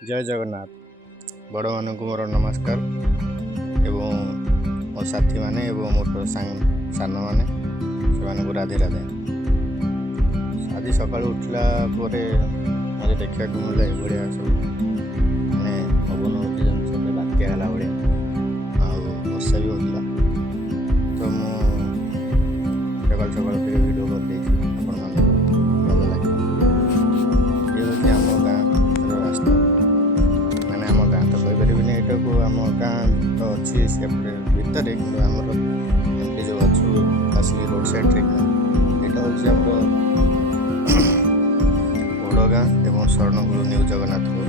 जय जगन्नाथ। बड़ मान को मोर नमस्कार एवं मो साथी मैंने एवं मोर सान मैंने से राधे राधे। आज सका उठला मत देखा मिले भाया सब मैंने पवन हो बात्या है भाया वर्षा भी होता तो मुझे सका सका भिडियो कर भल लगे। ये हूँ आम गाँव रास्ता मैंने आम गाँ तो कहीपरि यहाँ को आम गाँ तो अच्छी सेपटे भितर कि आमर एमती जो अच्छु आसिक रोड साइड्रे यहाँ हूँ बड़ गाँ एवं स्वर्णपुर न्यू जगन्नाथपुर।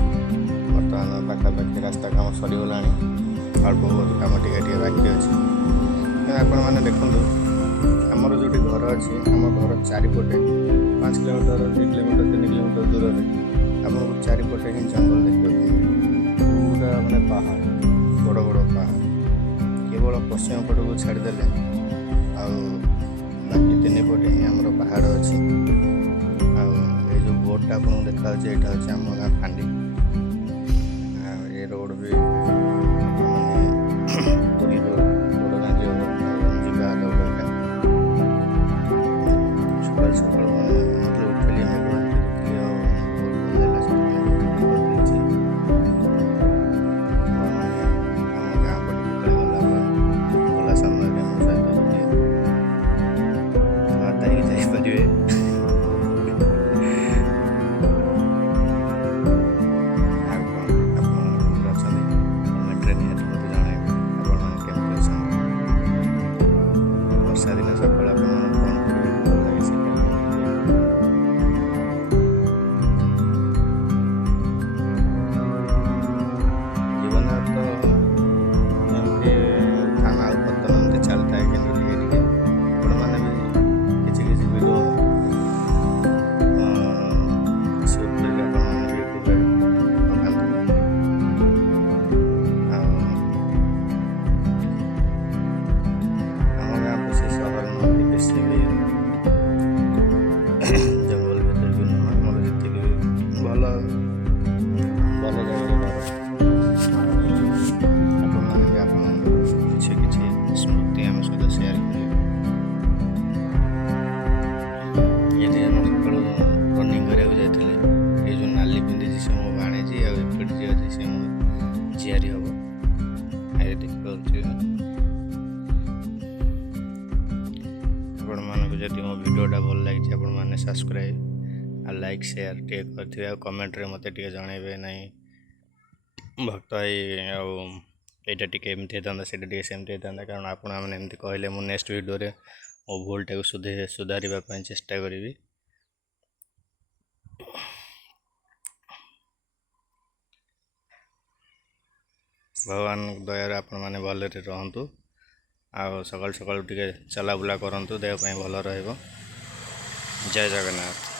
बर्तमान पाखापाखि रास्ता काम सरीगला अल्प बहुत कम टे बाकी अच्छे। आपण मैंने देखूँ आमर जो घर अच्छी आम घर चारिपटे 5 किलोमीटर 2 किलोमीटर 3 किलोमीटर दूर में आपको चारिपटे ही जंगल देखते पूरा मैंने पहाड़ बड़ बड़ पहाड़ केवल पश्चिम पट को छाड़दे बाकी 3 पटे ही आम पहाड़ अच्छी। जो बोर्डटा आपको देखा यहाँ हूँ आम गाँ फांडी ये रोड भी जंगल भर भी आमर जी भल भल जगह किसी स्मृति आम सहित सेयार कर रनिंग कराया जाते ये जो नाली पिंधि से मो भाणेजी आठ जी अच्छी से मो झियारी हम ये देखिए जदि मो भिडियोटा भल लगी आपण मैंने सब्सक्राइब आ लाइक शेयर टे कर कमेंट रे मते टे जनइबे नहीं भक्त यहाँ टे एमती होता से सेमती होता कारण आपण मैंने एमती कहले मु नेक्स्ट वीडियो रे मो भूलटा को सुधारवा चेष्टा करी। भगवान दया आपण मैंने भल रहतु आ सकाल सकाल टे चला बुला करतु देह भल रहिबो। जय जगन्नाथ।